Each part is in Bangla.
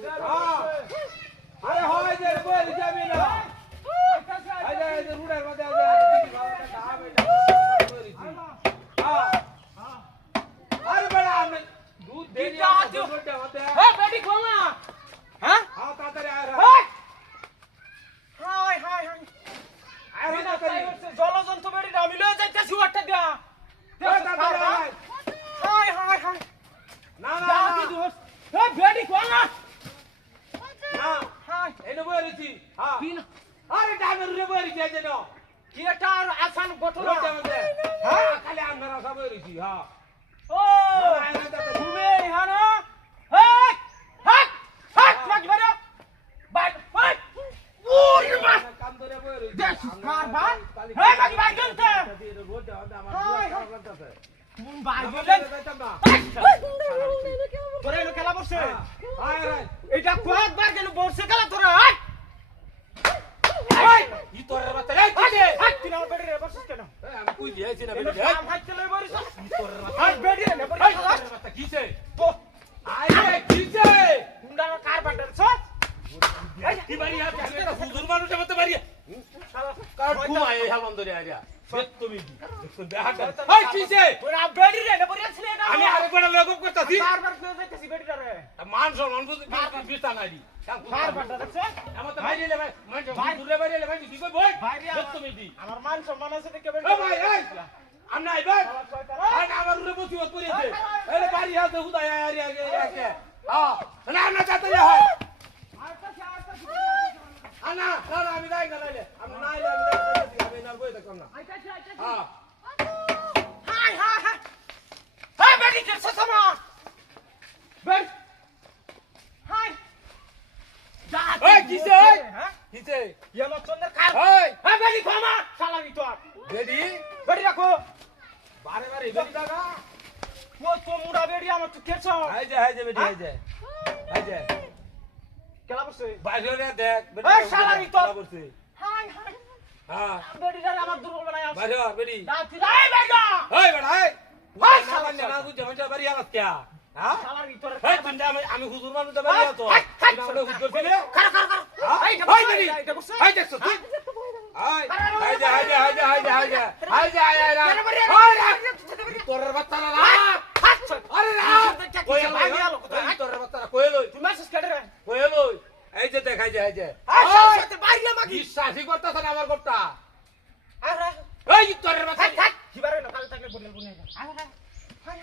আরে হয় যে বই যাবি না আরে এই যে রুডের মধ্যে আছে আরে বড়া আমি দুধ দে দিও দুধটা হতে এ বেটি খোল না হ্যাঁ হ্যাঁ তাড়াতাড়ি আয় হাই হাই হাই আয় বিনা তাই হচ্ছে জলজন্তু বেটি আমি লয়ে যাইতেছি ওটা দিয়া তাড়াতাড়ি আয় হাই হাই হাই না না যা কি দোস এ বেটি খোল না না হাই এনে বই রইছি হ্যাঁ বিনা আরে ডাবের রে বই রইছি এই যে কি এটা আর আসান ঘটনা রুডের মধ্যে হ্যাঁ খালি আমরা সব বই রইছি হ্যাঁ ও ঘুমে হানা হাট হাট হাট মাছ মারো বাই বাই ওরে মা কাম ধরে বই রইছি দেখ কার ভাই হে মাছ ভাই জনতে রোডে আমার লাগতাছে কোন ভাই বলেন যাইতাম না তোরা এলো খেলা বসে আয় আয় এটা কয়েকবার গেল বসে খেলা তোরা হাট এই ই তোর বাচ্চা রে কি রে হাট তুই আমার বেড়ে বসছিস কেন আমি কই দিয়েছি না এলো বেটা কাম হাত চলে বরিস তোর হাট বেড়ে নে বরিস বাচ্চা কিছে তো আয় রে কিছে কুন্ডা কার বাটার সস কি বাড়ি আছে আমি তো হুজুর মানুষের মতো বাড়ি শালা কার ঘুমায় এই হালমান ধরে আইরা সে তুমি দেখো দেখা এই কিছে ওরা বেড়ে নে বরিস নে না আমি আরে বড় লোক করতেছি বারবার কই যাইতেছি বেড়ে রে মান সম্মান বুঝি বিস্তার নাই দি কার বাটার দেখছ আমার তো বাইরে ভাই মান দূরে বাইরে ভাই কি কই বই তুমি দি আমার মান সম্মান আছে দেখে বেড়ে এ ভাই এই আমি নাই ভাই আরে আমার রুরে বসি ওত করিছে এরে বাড়ি হাতে হুদা আরে আগে আগে হ্যাঁ না না যাতে হয় আনা না না আমি যাই না নাইলে আমি নাইলে আমি যাইতেছি আমি না বই দেখতাম না হ্যাঁ হাই হাই হাই হাই বেটি কে সসমা বেট হাই যা এই কিছে হ্যাঁ কিছে ইয়ানো চন্দ্র কার এই হাই বেটি খামা শালা নি তো রেডি বেটি রাখো বারে বারে বেটি দাদা ও তো মুড়া বেটি আমার তো কেছ হাই যে বেটি হাই যে কেলা বসে বাইরে দেখ বেটি এই শালা নি তো বসে হাই হাই হ্যাঁ বেটি রে আমার দুর্বল বানায় আছে বাইরে বেটি দাঁতি রে বেটা এই বেটা এই ওই না শালা মানে না বুঝে মানে বাড়ি আলাস কে হ্যাঁ শালা নি তোর এই তুই আমি হুজুর মানুষ তো বাড়ি আতো না ওটা হুজুর ছিলে কর কর কর এই বেটি এটা বসে এই দেখছ তুই হাই যা তোর বাচ্চা না আরে না কই তোর বাচ্চা কই লই তুই মেসেজ কাটে রে কই লই এই যে দেখাই যায় এই যে আরে সাথে বাইরে মাগি বিশ্বাসই করতেছ না আমার কথা আরে এই তোর বাচ্চা কিবারে না কাল থাকলে বলে বলে আরে আরে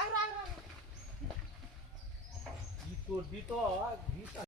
আরে আরে তোর দি তো